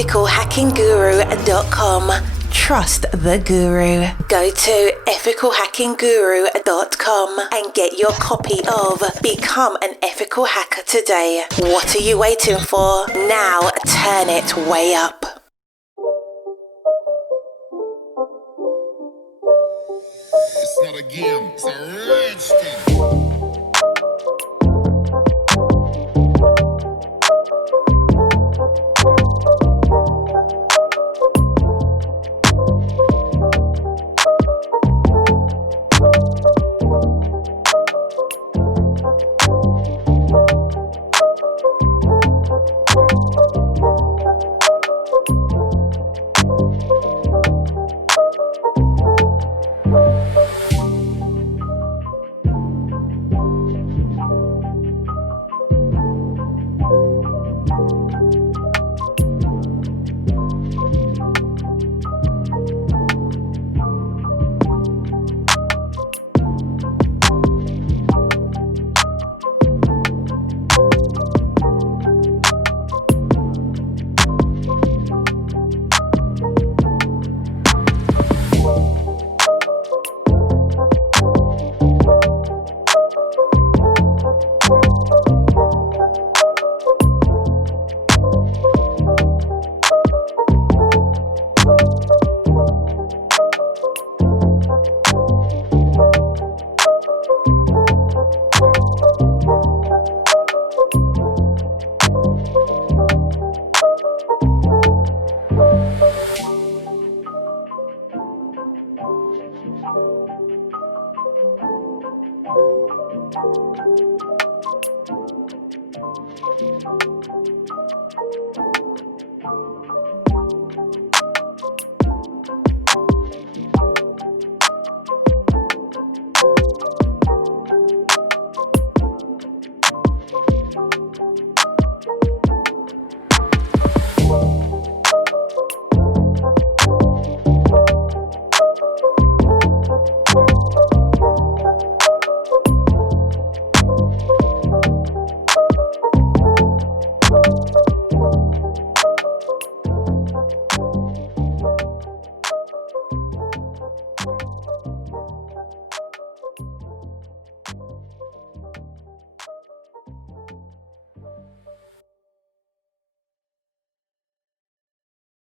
ethicalhackingguru.com. Trust the guru. Go to ethicalhackingguru.com and get your copy of Become an Ethical Hacker today. What are you waiting for? Now turn it way up. It's not a game, it's a rich thing.